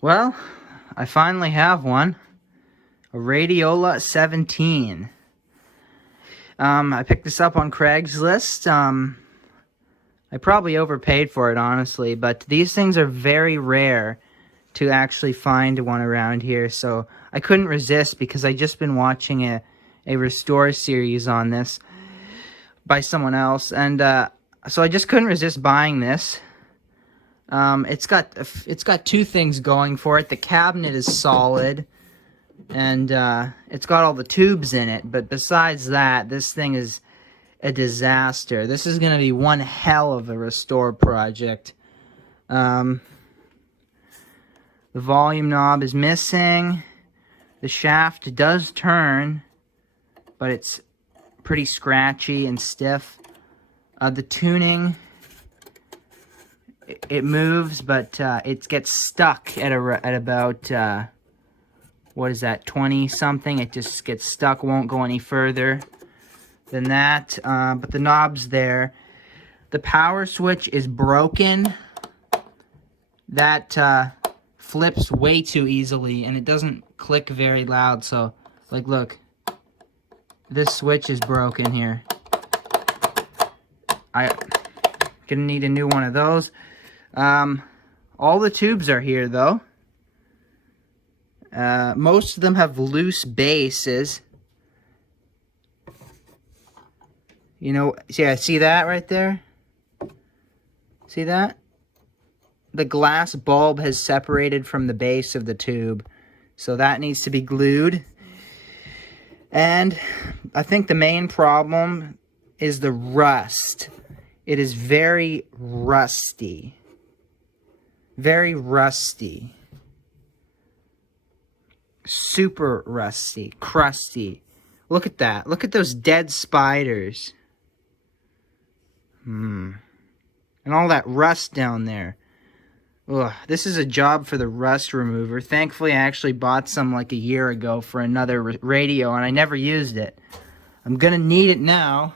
Well, I finally have one. A Radiola 17. I picked this up on Craigslist. I probably overpaid for it, honestly, but these things are very rare to actually find one around here, so I couldn't resist because I just been watching a restore series on this by someone else, and so I just couldn't resist buying this. It's got two things going for it. The cabinet is solid, and it's got all the tubes in it, but besides that, this thing is a disaster. This is going to be one hell of a restore project. The volume knob is missing. The shaft does turn, but it's pretty scratchy and stiff. The tuning, it moves, but it gets stuck at about what is that, 20 something. It just gets stuck, won't go any further than that. But the knob's there. The power switch is broken. That flips way too easily, and it doesn't click very loud. So, like, look, this switch is broken here. I'm gonna need a new one of those. All the tubes are here, though. Most of them have loose bases. You know, see that right there? See that? The glass bulb has separated from the base of the tube, so that needs to be glued. And I think the main problem is the rust. It is very rusty. Very rusty. Super rusty. Crusty. Look at that. Look at those dead spiders. And all that rust down there. Ugh, this is a job for the rust remover. Thankfully, I actually bought some like a year ago for another radio, and I never used it. I'm gonna need it now.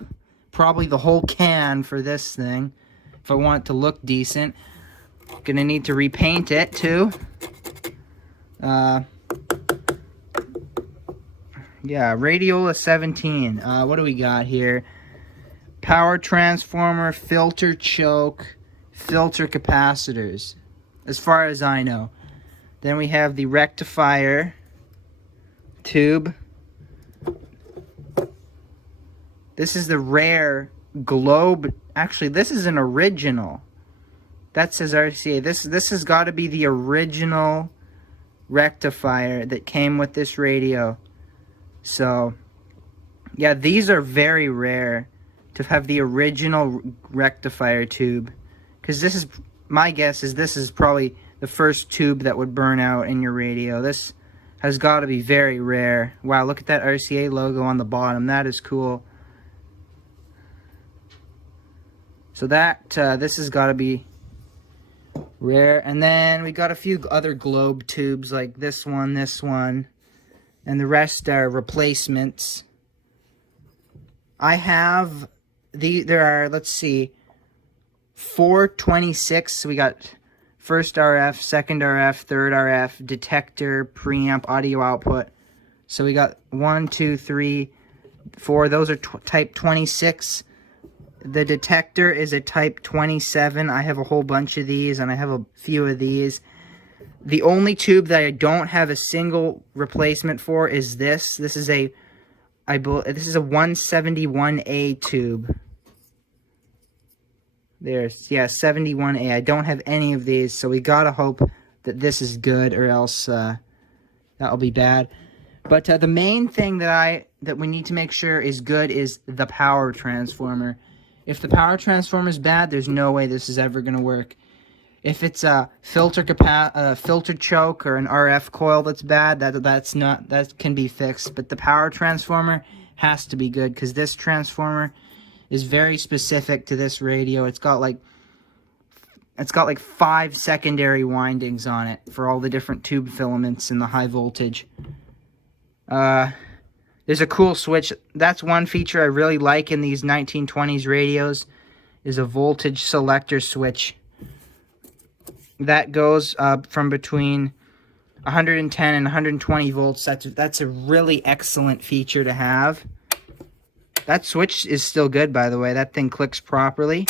Probably the whole can for this thing, if I want it to look decent. Gonna need to repaint it, too. Yeah, Radiola 17. What do we got here? Power transformer, filter choke, filter capacitors, as far as I know. Then we have the rectifier tube. This is the rare globe. Actually, this is an original. That says RCA. This has got to be the original rectifier that came with this radio. So, yeah, these are very rare to have the original rectifier tube, because this is, my guess is this is probably the first tube that would burn out in your radio. This has got to be very rare. Wow, look at that RCA logo on the bottom. That is cool. So that, this has got to be rare. And then we got a few other globe tubes like this one, and the rest are replacements. I have there are, let's see, 426. So we got first RF, second RF, third RF, detector, preamp, audio output. So we got 1, 2, 3, 4. Those are type 26. The detector is a type 27. I have a whole bunch of these, and I have a few of these. The only tube that I don't have a single replacement for is this. This is a 171A tube. There's, yeah, 71A. I don't have any of these, so we gotta hope that this is good, or else that'll be bad. But the main thing that we need to make sure is good is the power transformer. If the power transformer is bad, there's no way this is ever gonna work. If it's a filter choke or an RF coil that's bad, that can be fixed. But the power transformer has to be good, because this transformer is very specific to this radio. It's got like 5 secondary windings on it for all the different tube filaments and the high voltage. There's a cool switch. That's one feature I really like in these 1920s radios, is a voltage selector switch. That goes from between 110 and 120 volts. That's a really excellent feature to have. That switch is still good, by the way. That thing clicks properly.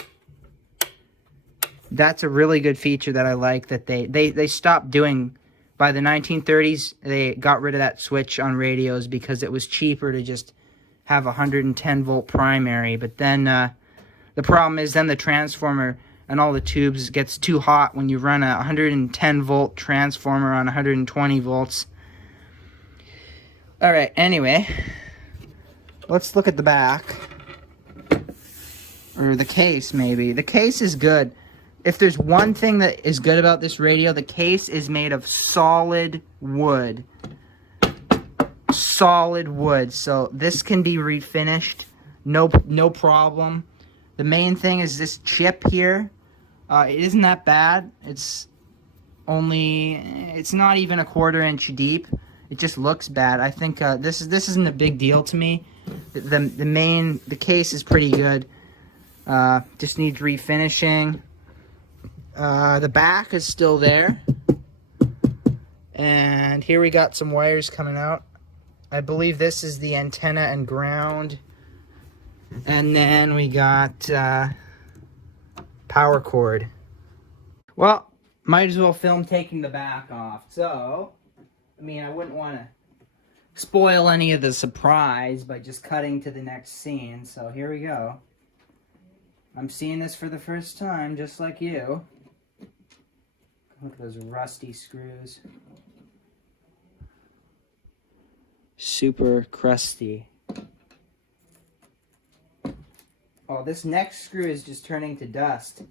That's a really good feature that I like that they stopped doing. By the 1930s, they got rid of that switch on radios because it was cheaper to just have a 110 volt primary. But then the problem is then the transformer and all the tubes gets too hot when you run a 110 volt transformer on 120 volts. All right, anyway, let's look at the back. Or the case, maybe. The case is good. If there's one thing that is good about this radio, the case is made of solid wood. Solid wood. So this can be refinished. No problem. The main thing is this chip here. It isn't that bad. It's not even a 1/4 inch deep. It just looks bad. I think this isn't a big deal to me. The case is pretty good. Just needs refinishing. The back is still there. And here we got some wires coming out. I believe this is the antenna and ground. And then we got power cord. Well, might as well film taking the back off. So, I mean, I wouldn't want to spoil any of the surprise by just cutting to the next scene. So here we go. I'm seeing this for the first time, just like you. Look at those rusty screws. Super crusty. Oh, this next screw is just turning to dust.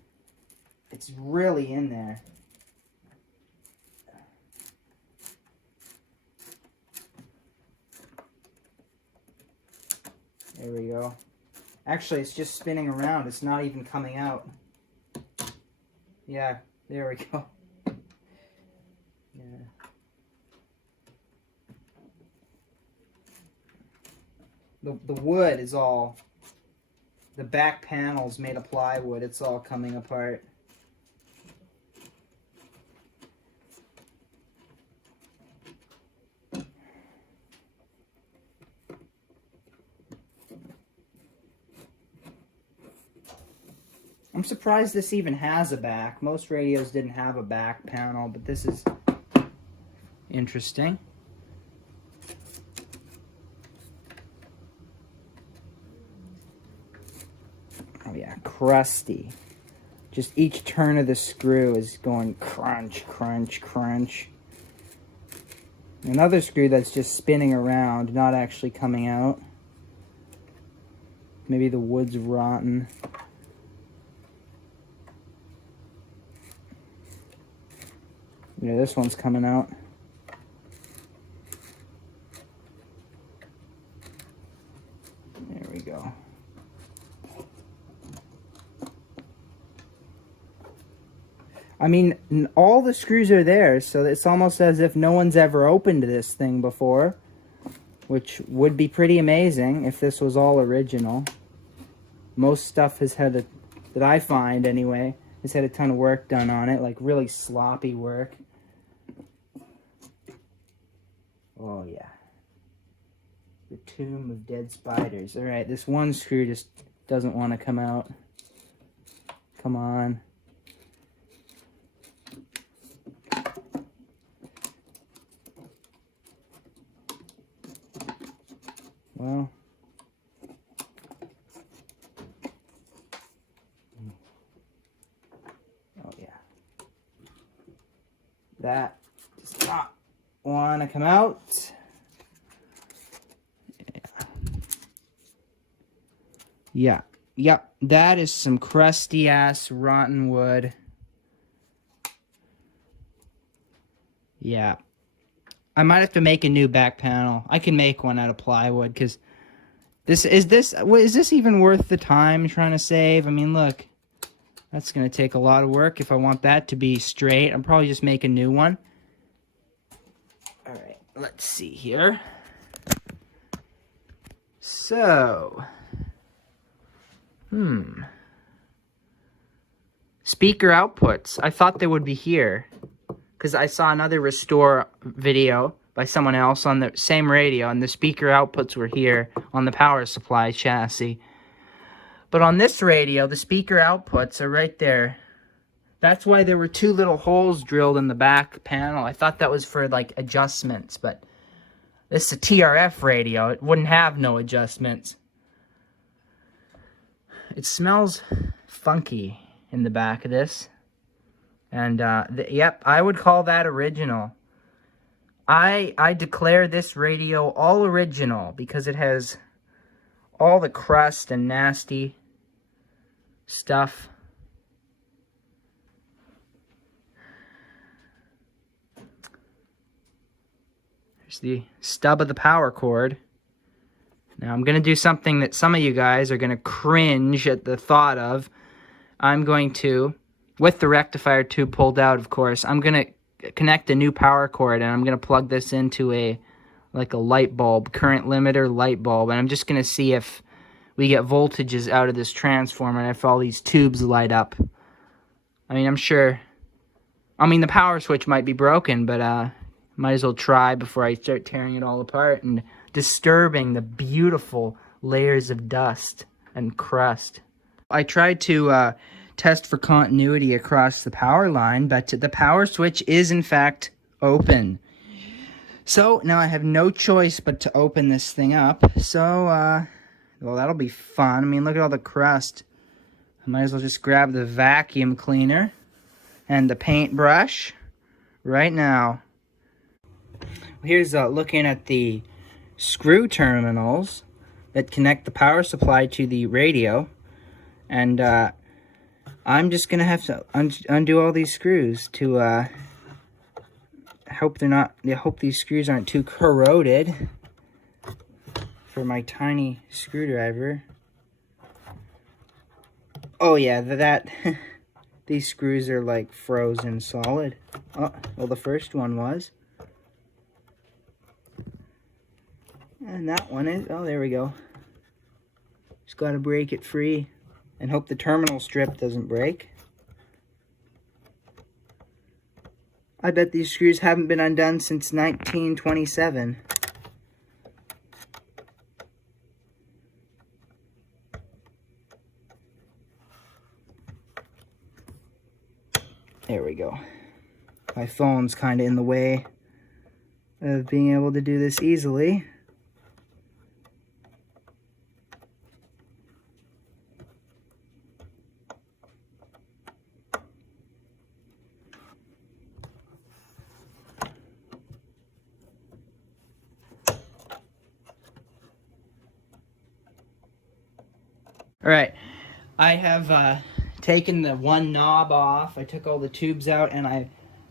It's really in there. There we go. Actually, it's just spinning around. It's not even coming out. Yeah, there we go. Yeah. The wood is all... The back panel's made of plywood. It's all coming apart. I'm surprised this even has a back. Most radios didn't have a back panel, but this is interesting. Oh yeah, crusty. Just each turn of the screw is going crunch, crunch, crunch. Another screw that's just spinning around, not actually coming out. Maybe the wood's rotten. Yeah, this one's coming out. There we go. I mean, all the screws are there, so it's almost as if no one's ever opened this thing before, which would be pretty amazing if this was all original. Most stuff has had that I find anyway, has had a ton of work done on it, like really sloppy work. Oh yeah. The tomb of dead spiders. Alright, this one screw just doesn't want to come out. Come on. Well. Oh yeah. That does not want to come out. Yeah. Yep. That is some crusty ass rotten wood. Yeah. I might have to make a new back panel. I can make one out of plywood because is this even worth the time trying to save? I mean, look. That's going to take a lot of work if I want that to be straight. I'll probably just make a new one. All right, let's see here. So, speaker outputs. I thought they would be here. because I saw another restore video by someone else on the same radio, and the speaker outputs were here on the power supply chassis. But on this radio, the speaker outputs are right there. That's why there were 2 little holes drilled in the back panel. I thought that was for, like, adjustments, but this is a TRF radio. It wouldn't have no adjustments. It smells funky in the back of this. And, yep, I would call that original. I declare this radio all original because it has all the crust and nasty stuff. There's the stub of the power cord. Now I'm going to do something that some of you guys are going to cringe at the thought of. I'm going to, with the rectifier tube pulled out, of course, I'm going to connect a new power cord, and I'm going to plug this into a light bulb, current limiter light bulb, and I'm just going to see if we get voltages out of this transformer and if all these tubes light up. I mean, I'm sure, the power switch might be broken, but might as well try before I start tearing it all apart and disturbing the beautiful layers of dust and crust. I tried to test for continuity across the power line, but the power switch is in fact open. So now I have no choice but to open this thing up. So, well, that'll be fun. I mean, look at all the crust. I might as well just grab the vacuum cleaner and the paintbrush right now. Here's looking at the screw terminals that connect the power supply to the radio, and I'm just gonna have to undo all these screws to hope these screws aren't too corroded for my tiny screwdriver. Oh yeah, these screws are like frozen solid. Oh, well, the first one was. And that one is, oh, there we go. Just got to break it free and hope the terminal strip doesn't break. I bet these screws haven't been undone since 1927. There we go. My phone's kind of in the way of being able to do this easily. Alright, I have taken the one knob off. I took all the tubes out, and I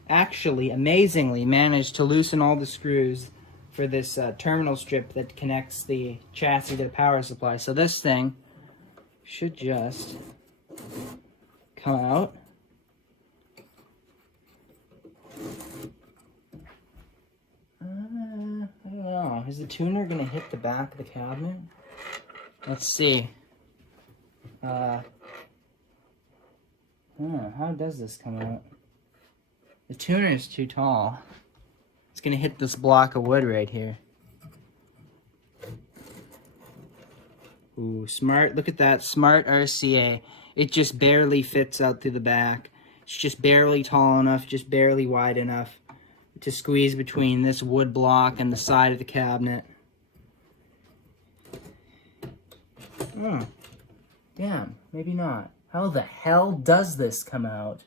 actually, amazingly, managed to loosen all the screws for this terminal strip that connects the chassis to the power supply. So this thing should just come out. I don't know. Is the tuner going to hit the back of the cabinet? Let's see. How does this come out? The tuner is too tall. It's gonna hit this block of wood right here. Ooh, smart. Look at that. Smart RCA. It just barely fits out through the back. It's just barely tall enough, just barely wide enough to squeeze between this wood block and the side of the cabinet. Oh. Damn, maybe not. How the hell does this come out?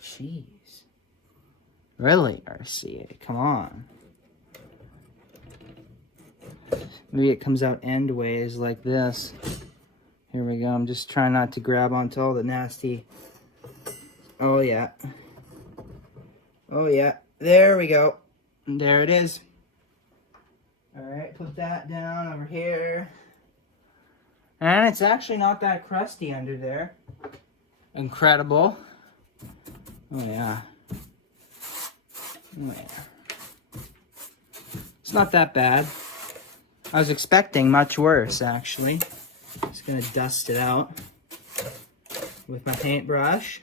Jeez. Really, RCA? Come on. Maybe it comes out endways like this. Here we go. I'm just trying not to grab onto all the nasty... Oh, yeah. Oh, yeah. There we go. There it is. Alright, put that down over here. And it's actually not that crusty under there. Incredible. Oh, yeah. Oh, yeah. It's not that bad. I was expecting much worse, actually. Just gonna dust it out with my paintbrush.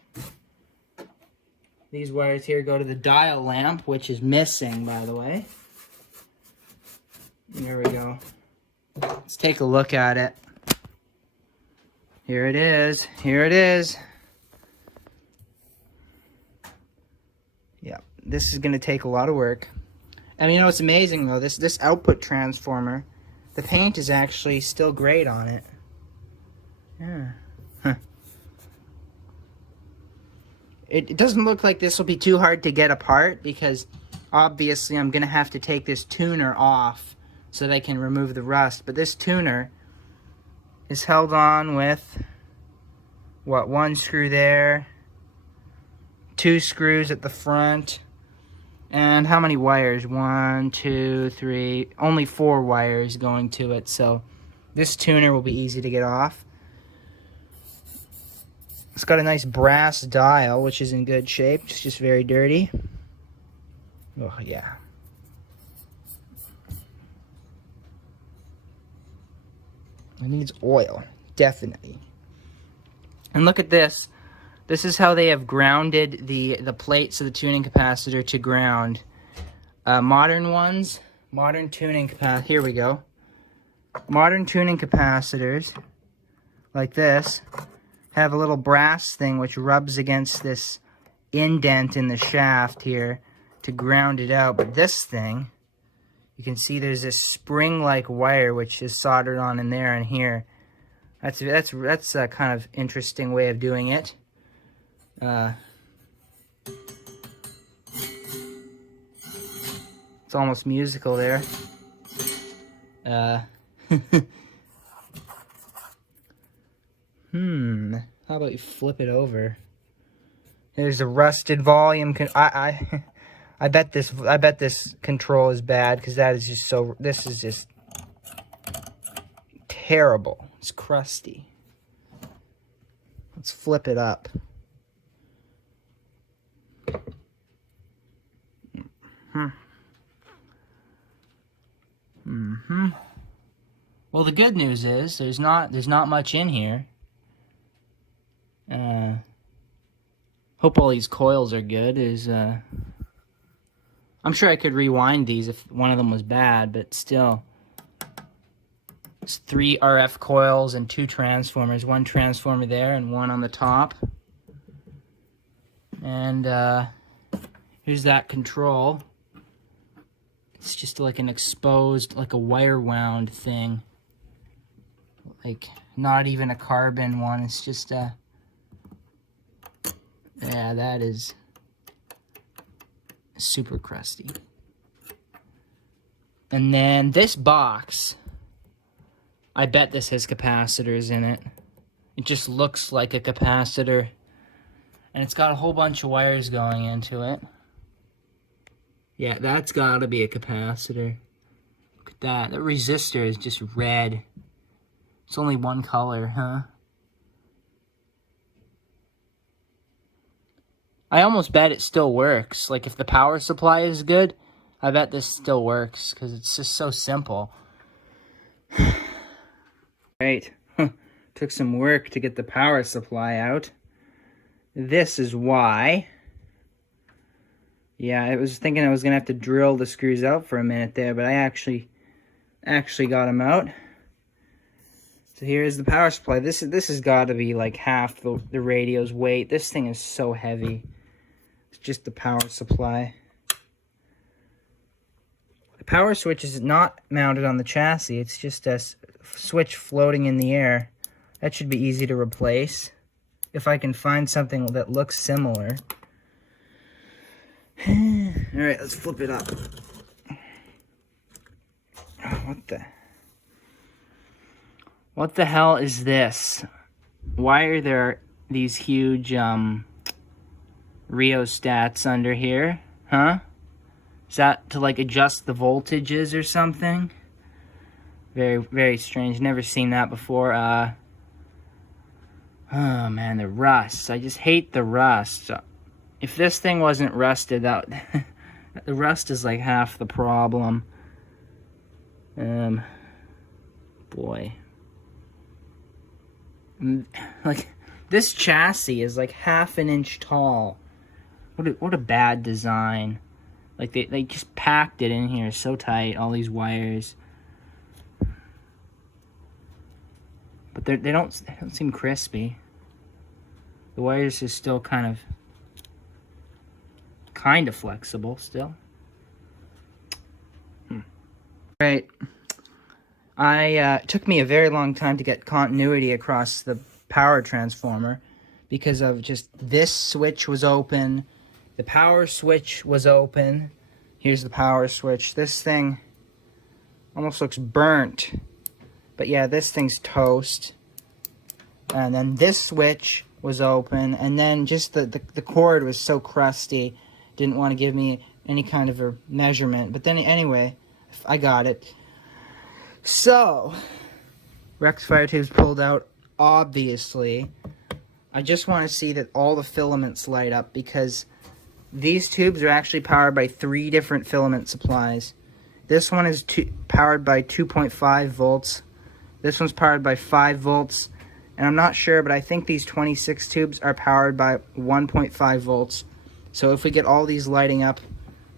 These wires here go to the dial lamp, which is missing, by the way. There we go. Let's take a look at it. Here it is. Here it is. Yeah, this is going to take a lot of work. And you know what's amazing, though? This output transformer, the paint is actually still great on it. Yeah. Huh. It doesn't look like this will be too hard to get apart because obviously I'm going to have to take this tuner off so that I can remove the rust. But this tuner is held on with, what, one screw there, two screws at the front, and how many wires? 1, 2, 3, only 4 wires going to it. So this tuner will be easy to get off. It's got a nice brass dial, which is in good shape. It's just very dirty. Oh, yeah. It needs oil, definitely. And look at this. This is how they have grounded the plates of the tuning capacitor to ground. Modern ones, modern tuning capacitor. Here we go. Modern tuning capacitors, like this, have a little brass thing which rubs against this indent in the shaft here to ground it out. But this thing, you can see there's this spring-like wire which is soldered on in there and here. That's a kind of interesting way of doing it. It's almost musical there. How about you flip it over? There's a rusted volume. I bet this control is bad because that is just so. This is just terrible. It's crusty. Let's flip it up. Well, the good news is there's not much in here. Hope all these coils are good. I'm sure I could rewind these if one of them was bad, but still. It's 3 RF coils and 2 transformers. 1 transformer there and 1 on the top. And here's that control. It's just like an exposed, like a wire wound thing. Like, not even a carbon one. It's just a... Yeah, that is super crusty. And then this box, I bet this has capacitors in it. It just looks like a capacitor. And it's got a whole bunch of wires going into it. Yeah, that's gotta be a capacitor. Look at that. That resistor is just red. It's only one color, huh? I almost bet it still works. Like, if the power supply is good, I bet this still works, because it's just so simple. Right. Took some work to get the power supply out. This is why. Yeah, I was thinking I was going to have to drill the screws out for a minute there, but I actually got them out. So here's the power supply. This has got to be like half the radio's weight. This thing is so heavy. It's just the power supply. The power switch is not mounted on the chassis. It's just a switch floating in the air. That should be easy to replace. If I can find something that looks similar. Alright, let's flip it up. What the hell is this? Why are there these huge rheostats under here? Huh? Is that to like adjust the voltages or something? Very, very strange. Never seen that before. Oh man, the rust. I just hate the rust. If this thing wasn't rusted out, the rust is like half the problem. Boy. Like, this chassis is like half an inch tall. What a bad design. Like they just packed it in here so tight, all these wires. But they don't seem crispy. The wires is still kind of flexible still. Right. It took me a very long time to get continuity across the power transformer because of just this switch was open, the power switch was open. Here's the power switch. This thing almost looks burnt, but yeah, this thing's toast. And then this switch was open, and then just the cord was so crusty, didn't want to give me any kind of a measurement. But then anyway, I got it. So, rectifier tube's pulled out, obviously. I just want to see that all the filaments light up, because these tubes are actually powered by 3 different filament supplies. This one is powered by 2.5 volts. This one's powered by 5 volts. And I'm not sure, but I think these 26 tubes are powered by 1.5 volts. So if we get all these lighting up,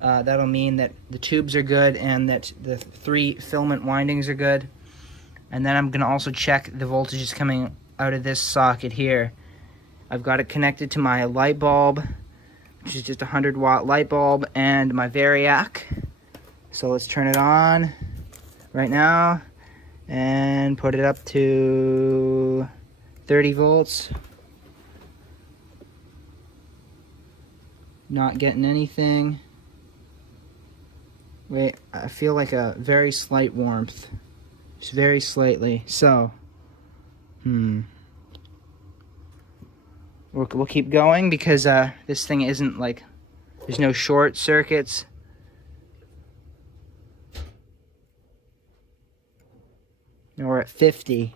that'll mean that the tubes are good and that the 3 filament windings are good. And then I'm going to also check the voltages coming out of this socket here. I've got it connected to my light bulb, which is just a 100-watt light bulb, and my Variac. So let's turn it on right now and put it up to 30 volts. Not getting anything. Wait, I feel like a very slight warmth. Just very slightly. So, we'll keep going because this thing isn't like, there's no short circuits. Now we're at 50.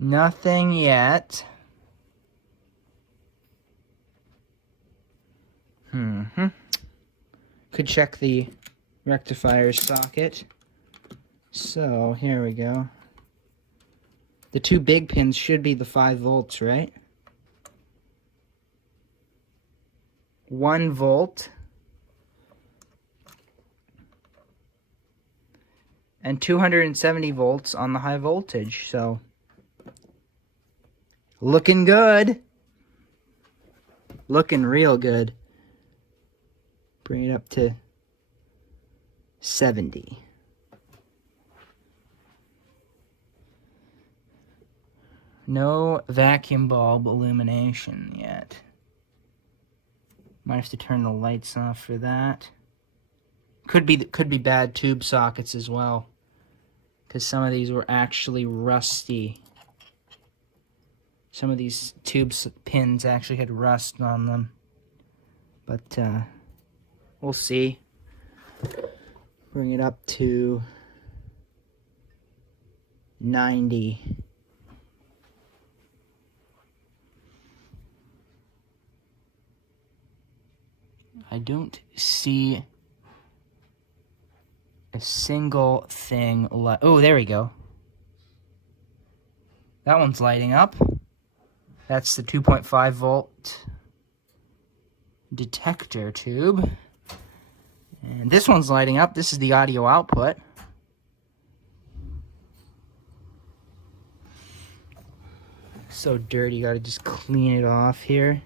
Nothing yet. Could check the rectifier socket. So, here we go. The 2 big pins should be the 5 volts, right? 1 volt. And 270 volts on the high voltage, so looking good. Looking real good. Bring it up to 70. No vacuum bulb illumination yet. Might have to turn the lights off for that. Could be bad tube sockets as well, because some of these were actually rusty. Some of these pins actually had rust on them. But we'll see. Bring it up to 90. I don't see a single thing. Oh, there we go. That one's lighting up. That's the 2.5 volt detector tube. And this one's lighting up. This is the audio output. So dirty, gotta just clean it off here.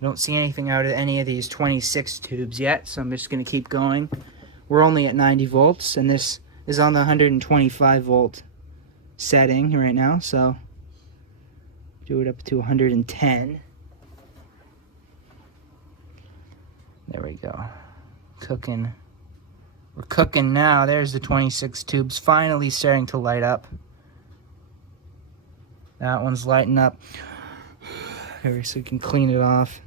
I don't see anything out of any of these 26 tubes yet, so I'm just going to keep going. We're only at 90 volts, and this is on the 125 volt setting right now, so do it up to 110. There we go. Cooking. We're cooking now. There's the 26 tubes finally starting to light up. That one's lighting up. Here, so we can clean it off.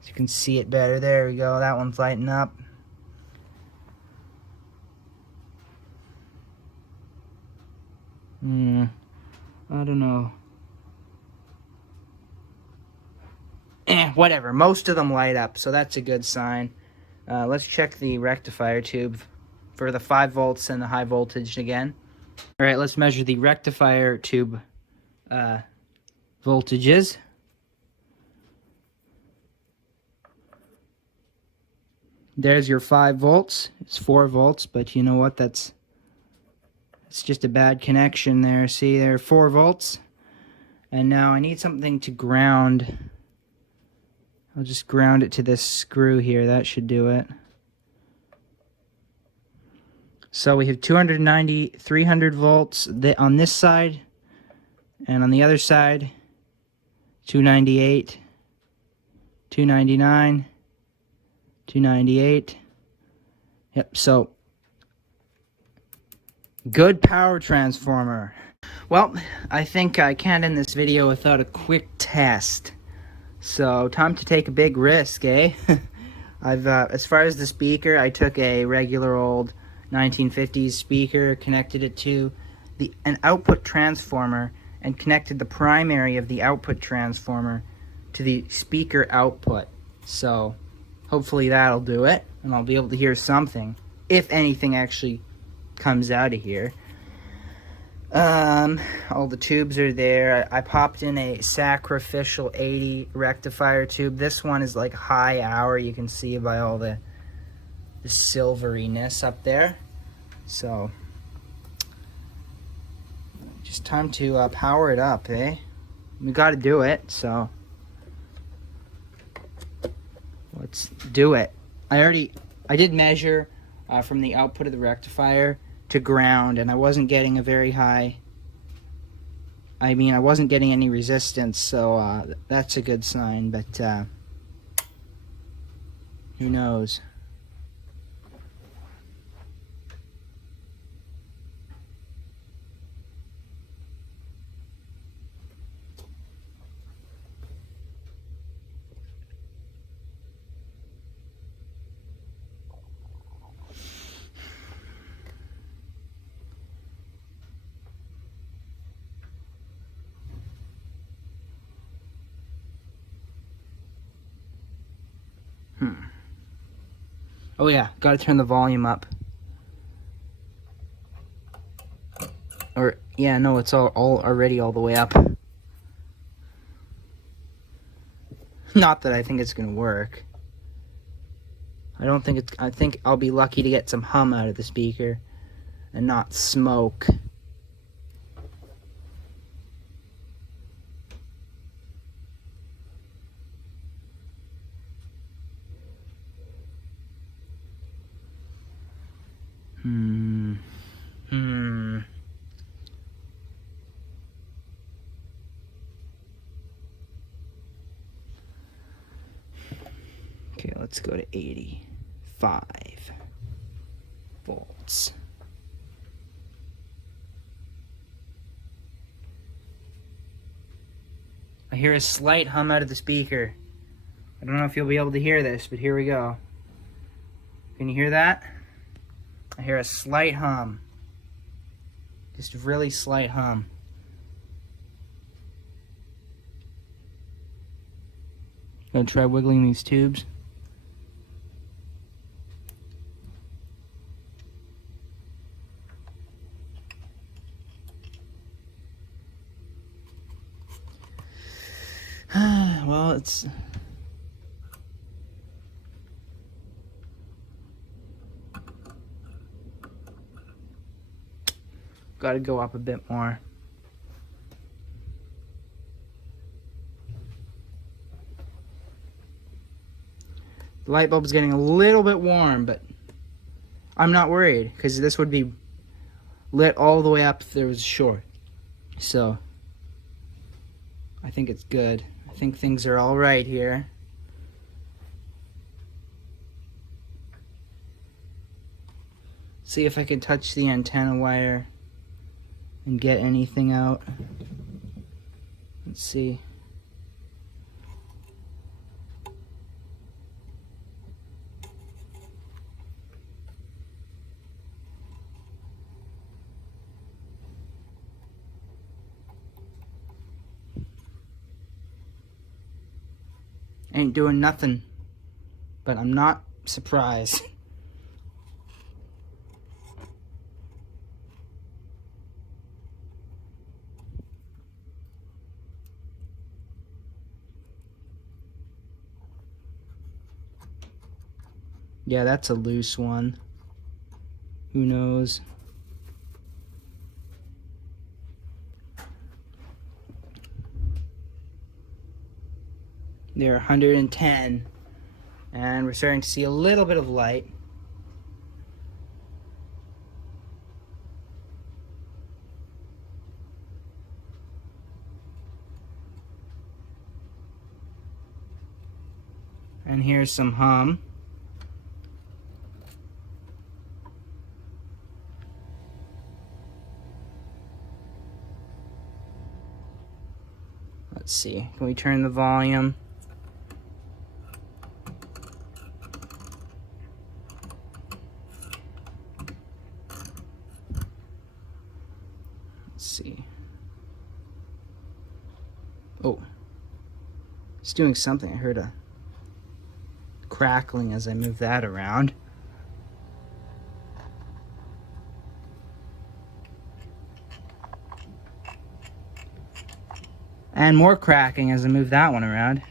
So you can see it better. There we go. That one's lighting up. I don't know. whatever. Most of them light up, so that's a good sign. Let's check the rectifier tube for the 5 volts and the high voltage again. All right, let's measure the rectifier tube voltages. There's your 5 volts. It's 4 volts, but you know what? It's just a bad connection there. See, there are 4 volts. And now I need something to ground. I'll just ground it to this screw here. That should do it. So we have 290, 300 volts on this side. And on the other side, 298, 299. 298. Yep, so good power transformer. Well, I think I can't end this video without a quick test. So, time to take a big risk, eh? As far as the speaker, I took a regular old 1950s speaker, connected it to an output transformer, and connected the primary of the output transformer to the speaker output. So, hopefully that'll do it, and I'll be able to hear something, if anything actually comes out of here. All the tubes are there. I popped in a sacrificial 80 rectifier tube. This one is like high hour. You can see by all the silveriness up there. So, just time to power it up, eh? We gotta do it, so let's do it. I did measure from the output of the rectifier to ground, and I wasn't getting a very high, I wasn't getting any resistance, so that's a good sign, but who knows. Oh yeah, gotta turn the volume up. Or, yeah, no, it's all already all the way up. Not that I think it's gonna work. I think I'll be lucky to get some hum out of the speaker and not smoke. Okay, let's go to 85 volts. I hear a slight hum out of the speaker. I don't know if you'll be able to hear this, but here we go. Can you hear that? I hear a slight hum. Just a really slight hum. Gonna try wiggling these tubes. Well, it's... Gotta go up a bit more. The light bulb's getting a little bit warm, but I'm not worried, because this would be lit all the way up if there was a short. So, I think it's good. I think things are all right here. See if I can touch the antenna wire and get anything out. Let's see. Ain't doing nothing, but I'm not surprised. Yeah, that's a loose one. Who knows? They're 110, and we're starting to see a little bit of light. And here's some hum. Let's see, can we turn the volume? Let's see. Oh, it's doing something. I heard a crackling as I move that around. And more cracking as I move that one around.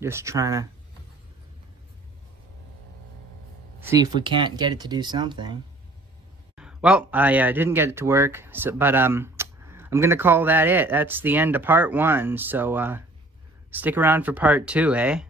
Just trying to see if we can't get it to do something. Well, I didn't get it to work, but I'm gonna call that it. That's the end of part 1. So stick around for part 2, eh?